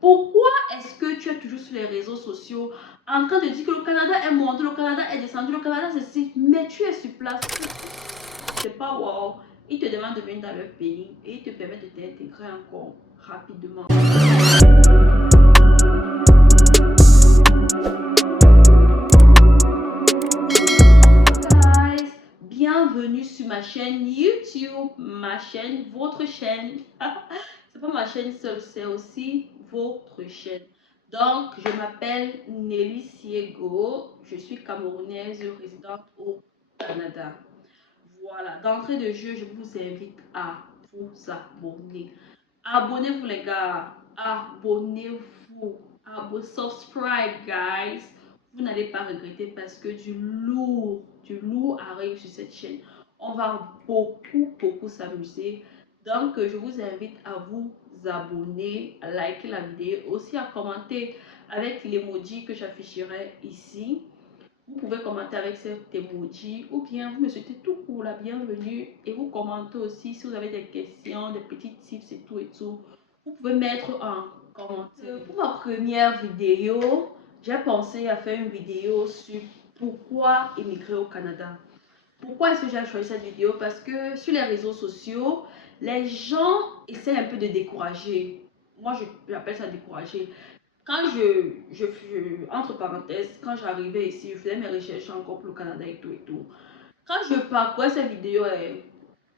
Pourquoi est-ce que tu es toujours sur les réseaux sociaux en train de dire que le Canada est monté, le Canada est descendu, le Canada c'est ci, mais tu es sur place. C'est pas wow. Ils te demandent de venir dans leur pays et ils te permettent de t'intégrer encore rapidement. Guys, bienvenue sur ma chaîne YouTube, ma chaîne, votre chaîne. C'est pas ma chaîne seule, c'est aussi votre chaîne. Donc, je m'appelle Nelly Siego, je suis camerounaise résidente au Canada. Voilà, d'entrée de jeu, je vous invite à vous abonner. Abonnez-vous les gars, abonnez-vous, subscribe guys. Vous n'allez pas regretter parce que du lourd arrive sur cette chaîne. On va beaucoup s'amuser. Donc, je vous invite à vous abonner, à liker la vidéo, aussi à commenter avec l'emoji que j'afficherai ici. Vous pouvez commenter avec cet emoji ou bien vous me souhaitez tout court la bienvenue et vous commentez aussi si vous avez des questions, des petits tips et tout et tout. Vous pouvez mettre un commentaire. Pour ma première vidéo, j'ai pensé à faire une vidéo sur pourquoi émigrer au Canada. Pourquoi est-ce que j'ai choisi cette vidéo? Parce que sur les réseaux sociaux, les gens essaient un peu de décourager. Moi, j'appelle ça décourager. Quand entre parenthèses, quand j'arrivais ici, je faisais mes recherches encore pour le Canada et tout et tout. Quand je parcourais cette vidéo,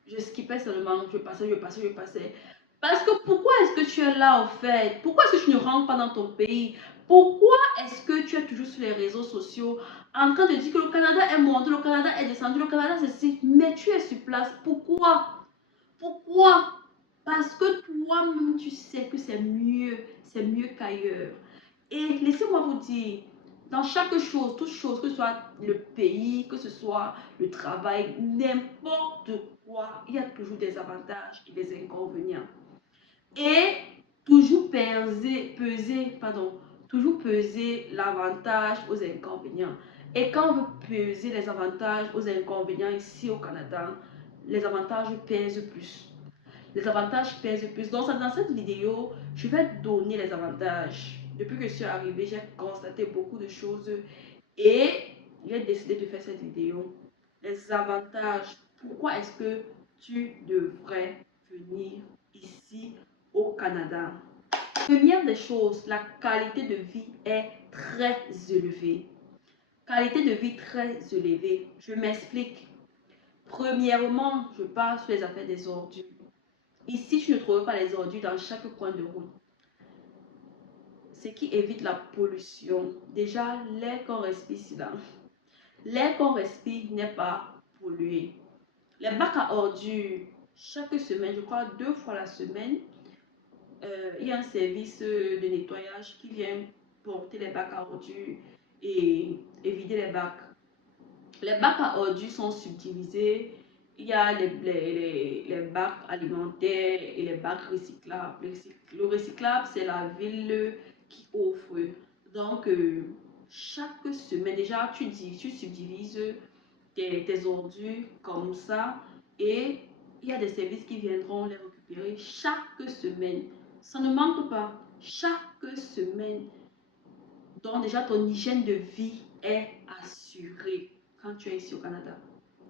je skippais seulement, je passais. Parce que pourquoi est-ce que tu es là en fait? Pourquoi est-ce que tu ne rentres pas dans ton pays? Pourquoi est-ce que tu es toujours sur les réseaux sociaux en train de dire que le Canada est monté, le Canada est descendu, le Canada c'est ci, mais tu es sur place? Pourquoi? Pourquoi? Parce que toi-même tu sais que c'est mieux qu'ailleurs. Et laissez-moi vous dire, dans chaque chose, toute chose, que ce soit le pays, que ce soit le travail, n'importe quoi, il y a toujours des avantages et des inconvénients. Et toujours peser l'avantage aux inconvénients. Et quand on veut peser les avantages aux inconvénients ici au Canada, les avantages pèsent plus. Les avantages pèsent plus. Donc, dans cette vidéo, je vais donner les avantages. Depuis que je suis arrivée, j'ai constaté beaucoup de choses et j'ai décidé de faire cette vidéo. Les avantages. Pourquoi est-ce que tu devrais venir ici au Canada? Première des choses, la qualité de vie est très élevée. Qualité de vie très élevée. Je m'explique. Premièrement, je parle sur les affaires des ordures. Ici, tu ne trouves pas les ordures dans chaque coin de route. Ce qui évite la pollution. Déjà, l'air qu'on respire ici, l'air qu'on respire n'est pas pollué. Les bacs à ordures, chaque semaine, je crois 2 fois la semaine, il y a un service de nettoyage qui vient porter les bacs à ordures et vider les bacs. Les bacs à ordures sont subdivisés. Il y a les bacs alimentaires et les bacs recyclables. Le recyclable, c'est la ville qui offre. Donc, chaque semaine, déjà, tu subdivises tes ordures comme ça et il y a des services qui viendront les récupérer chaque semaine. Ça ne manque pas. Chaque semaine. Donc, déjà, ton hygiène de vie est assurée quand tu es ici au Canada.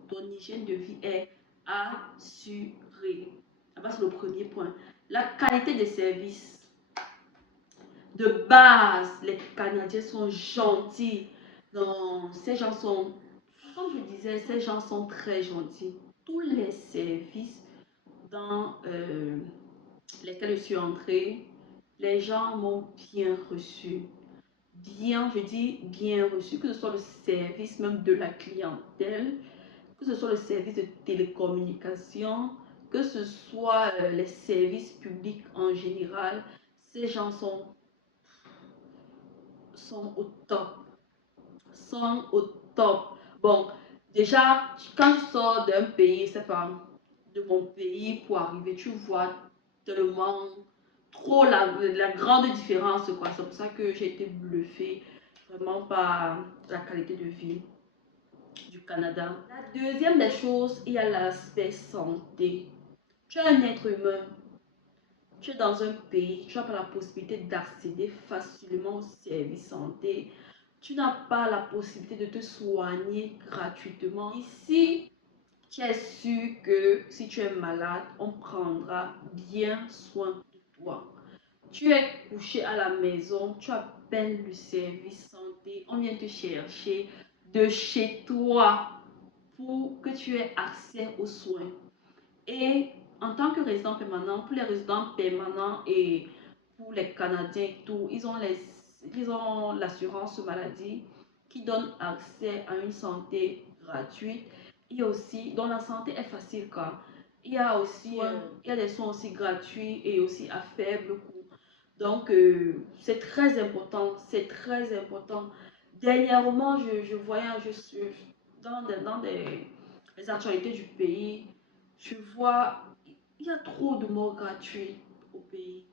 Ton hygiène de vie est assurée. Ça c'est le premier point. La qualité des services. De base, les Canadiens sont gentils. Non, ces gens sont, comme je disais, ces gens sont très gentils. Tous les services dans lesquels je suis entrée, les gens m'ont bien reçu. Bien, je dis bien reçu, que ce soit le service même de la clientèle, que ce soit le service de télécommunication, que ce soit les services publics en général, ces gens sont au top. Sont au top. Bon, déjà, quand je sors d'un pays, c'est pas de mon pays pour arriver, tu vois tellement trop la grande différence, quoi. C'est pour ça que j'ai été bluffée vraiment par la qualité de vie du Canada. La deuxième des choses, il y a l'aspect santé. Tu es un être humain. tu es dans un pays, tu n'as pas la possibilité d'accéder facilement aux services santé, tu n'as pas la possibilité de te soigner gratuitement. Ici, tu es sûr que si tu es malade, on prendra bien soin de toi. Tu es couché à la maison, tu appelles le service santé, on vient te chercher de chez toi pour que tu aies accès aux soins. Et en tant que résident permanent, pour les résidents permanents et pour les Canadiens et tout, ils ont l'assurance maladie qui donne accès à une santé gratuite et aussi dont la santé est facile car il y a aussi il y a des soins aussi gratuits et aussi à faible coût. Donc c'est très important, c'est très important. Dernièrement, je voyais, je suis dans les actualités du pays, je vois, il y a trop de morts gratuits au pays.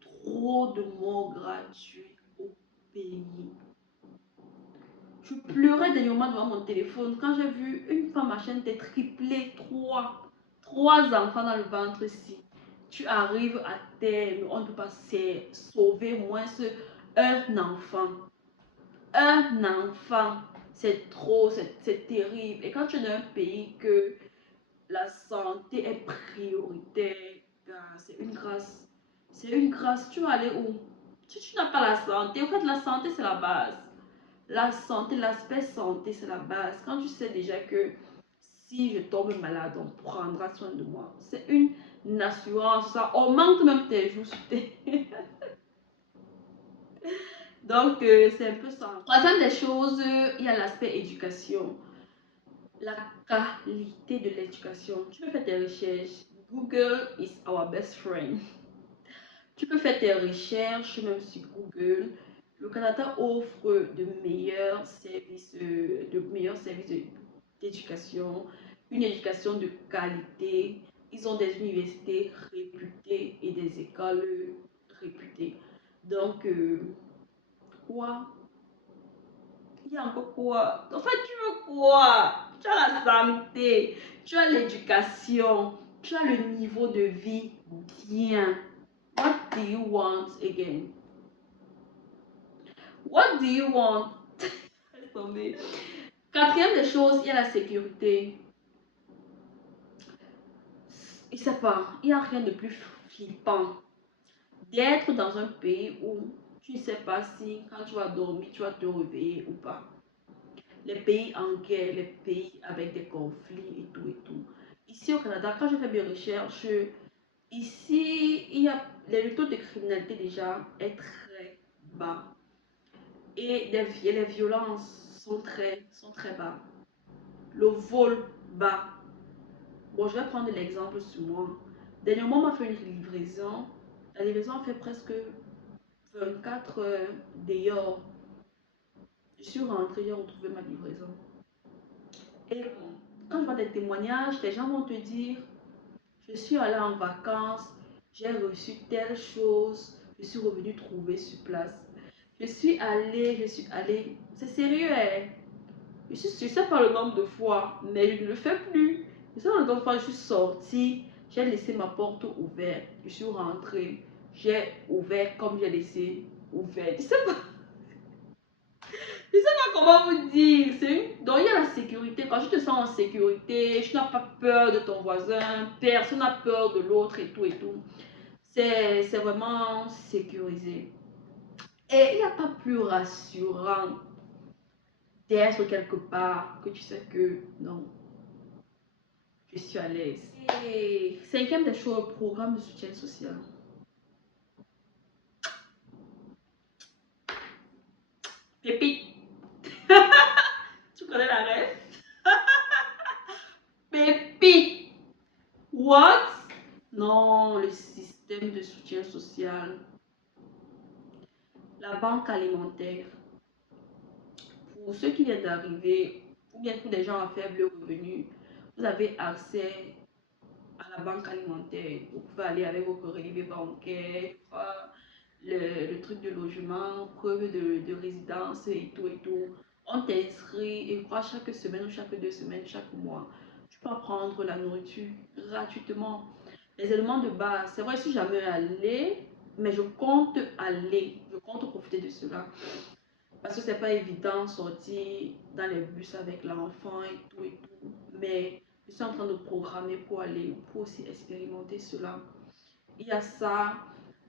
Trop de morts gratuits au pays. Je pleurais dernièrement devant mon téléphone quand j'ai vu une femme enceinte de tripler trois enfants dans le ventre ici. Tu arrives à terme, on ne peut pas sauver moins un enfant. Un enfant, c'est trop, c'est terrible. Et quand tu es dans un pays que la santé est prioritaire, c'est une grâce. C'est une grâce. Tu vas aller où? Si tu n'as pas la santé, en fait, la santé, c'est la base. La santé, l'aspect santé, c'est la base. Quand tu sais déjà que si je tombe malade, on prendra soin de moi. C'est une assurance. Ça augmente même tes jours sur tes... Donc, c'est un peu ça. Troisième des choses, il y a l'aspect éducation. La qualité de l'éducation. Tu peux faire tes recherches. Google is our best friend. Tu peux faire tes recherches même sur Google. Le Canada offre de meilleurs services d'éducation, une éducation de qualité. Ils ont des universités réputées et des écoles réputées. Donc, quoi? Il y a encore quoi? En fait, tu veux quoi? Tu as la santé, tu as l'éducation, tu as le niveau de vie bien. What do you want again? What do you want? Quatrième des choses, il y a la sécurité. Je sais pas, il n'y a rien de plus flippant d'être dans un pays où tu ne sais pas si quand tu vas dormir, tu vas te réveiller ou pas. Les pays en guerre, les pays avec des conflits et tout et tout. Ici au Canada, quand je fais mes recherches, ici, le taux de criminalité déjà est très bas. Et les violences sont très bas. Le vol bas. Bon, je vais prendre l'exemple sur moi. Dernièrement, on m'a fait une livraison. La livraison a fait presque 24 heures dehors. Je suis rentrée, j'ai retrouvé ma livraison. Et quand je vois des témoignages, les gens vont te dire, je suis allée en vacances, j'ai reçu telle chose, je suis revenue trouver sur place. Je suis allée. C'est sérieux, hein? Je sais pas le nombre de fois, mais je ne le fais plus. Je sais pas le nombre de fois, je suis sortie, j'ai laissé ma porte ouverte, je suis rentrée, j'ai ouvert comme j'ai laissé ouvert. Je sais pas comment vous dire. Donc il y a la sécurité. Quand tu te sens en sécurité, tu n'as pas peur de ton voisin, personne n'a peur de l'autre et tout et tout. C'est vraiment sécurisé. Et il n'y a pas plus rassurant d'être quelque part que tu sais que non, je suis à l'aise. Et cinquième des choses, programme de soutien social. Pépite, tu connais la rêve? Pépite, what? Non, le système de soutien social, la banque alimentaire. Pour ceux qui viennent d'arriver, ou bien pour des gens à faible revenu, vous avez accès à la banque alimentaire. Vous pouvez aller avec votre relevé bancaire, le truc de logement, preuve de résidence et tout et tout. On t'inscrit et crois chaque semaine ou chaque 2 semaines, chaque mois. Tu peux prendre la nourriture gratuitement. Les éléments de base, c'est vrai, si jamais aller, mais je compte aller, je compte profiter de cela. Parce que c'est pas évident sortir dans les bus avec l'enfant et tout et tout. Mais je suis en train de programmer pour aller, pour aussi expérimenter cela. Il y a ça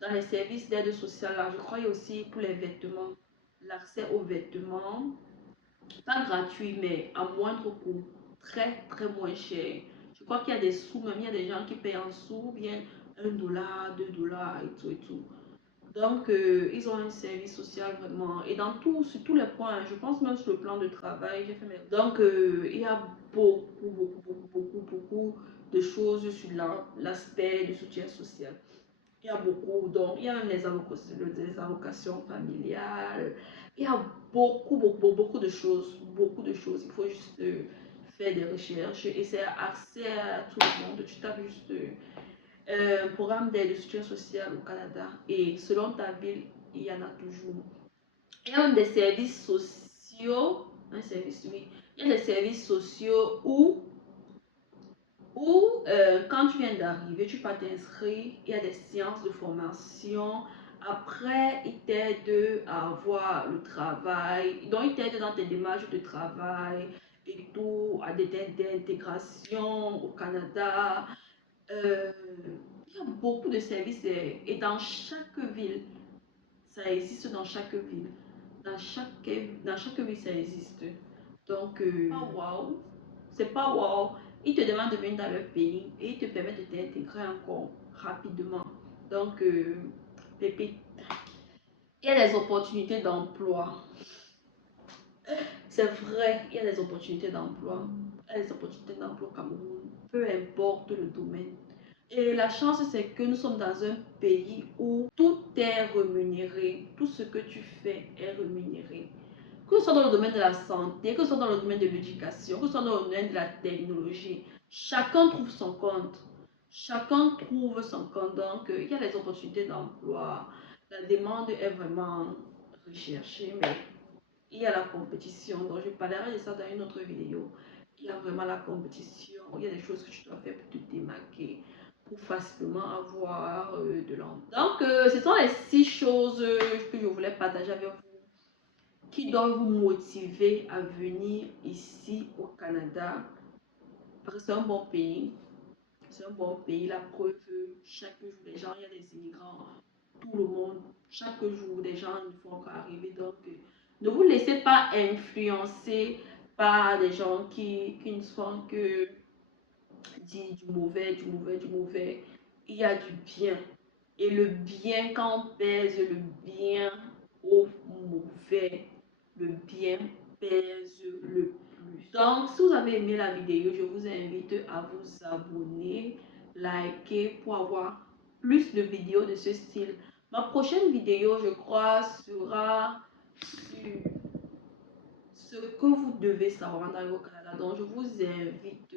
dans les services d'aide sociale là. Je crois qu'il y a aussi pour les vêtements, l'accès aux vêtements, pas gratuit, mais à moindre coût, très très moins cher. Je crois qu'il y a des sous, même il y a des gens qui payent en sous, bien 1 dollar, 2 dollars et tout et tout. Donc, ils ont un service social vraiment. Et dans tout, sur tous les points, je pense même sur le plan de travail, j'ai fait mes... Donc, il y a beaucoup de choses sur l'aspect du soutien social. Il y a beaucoup, donc il y a même les allocations familiales. Il y a beaucoup de choses, beaucoup de choses. Il faut juste faire des recherches et c'est accès à tout le monde. Tu tapes juste un programme d'aide de soutien social au Canada et selon ta ville, il y en a toujours. Il y a même des services sociaux, un service, oui. Il y a des services sociaux où quand tu viens d'arriver, tu peux t'inscrire, il y a des séances de formation. Après, ils t'aident à avoir le travail. Donc, ils t'aident dans tes démarches de travail et tout, à des aides d'intégration au Canada. Euh, il y a beaucoup de services et dans chaque ville, ça existe dans chaque ville. Dans chaque ville, ça existe. Donc, pas waouh. C'est pas waouh. Ils te demandent de venir dans leur pays et ils te permettent de t'intégrer encore rapidement. Donc, pépite. Il y a des opportunités d'emploi. C'est vrai, il y a des opportunités d'emploi. Il y a des opportunités d'emploi au Cameroun. Peu importe le domaine. Et la chance, c'est que nous sommes dans un pays où tout est rémunéré. Tout ce que tu fais est rémunéré. Que ce soit dans le domaine de la santé, que ce soit dans le domaine de l'éducation, que ce soit dans le domaine de la technologie, chacun trouve son compte. Chacun trouve son compte. Donc, il y a les opportunités d'emploi. La demande est vraiment recherchée, mais il y a la compétition. Donc, je parlerai de ça dans une autre vidéo. Il y a vraiment la compétition. Il y a des choses que tu dois faire pour te démarquer, pour facilement avoir de l'emploi. Donc, ce sont les 6 choses que je voulais partager avec vous qui doivent vous motiver à venir ici au Canada. Parce que c'est un bon pays. C'est un bon pays. La preuve, chaque jour, les gens, il y a des immigrants, tout le monde. Chaque jour, des gens ne font qu'arriver. Donc, ne vous laissez pas influencer par des gens qui ne font que dire du mauvais, du mauvais, du mauvais. Il y a du bien. Et le bien, quand on pèse le bien au mauvais, le bien pèse le plus. Donc, si vous avez aimé la vidéo, je vous invite à vous abonner, liker pour avoir plus de vidéos de ce style. Ma prochaine vidéo, je crois, sera sur ce que vous devez savoir dans au Canada. Donc, je vous invite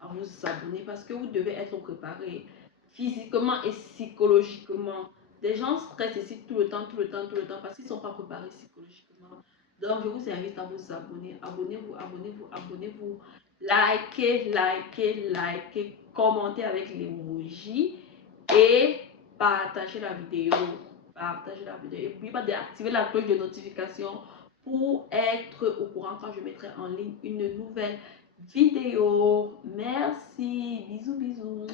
à vous abonner parce que vous devez être préparé physiquement et psychologiquement. Des gens stressent ici tout le temps, tout le temps, tout le temps parce qu'ils ne sont pas préparés psychologiquement. Donc, je vous invite à vous abonner. Abonnez-vous, abonnez-vous, abonnez-vous. Likez, likez, likez, commentez avec l'emoji et partagez la vidéo. Partagez la vidéo. Et n'oubliez pas d'activer la cloche de notification pour être au courant quand je mettrai en ligne une nouvelle vidéo. Merci. Bisous, bisous.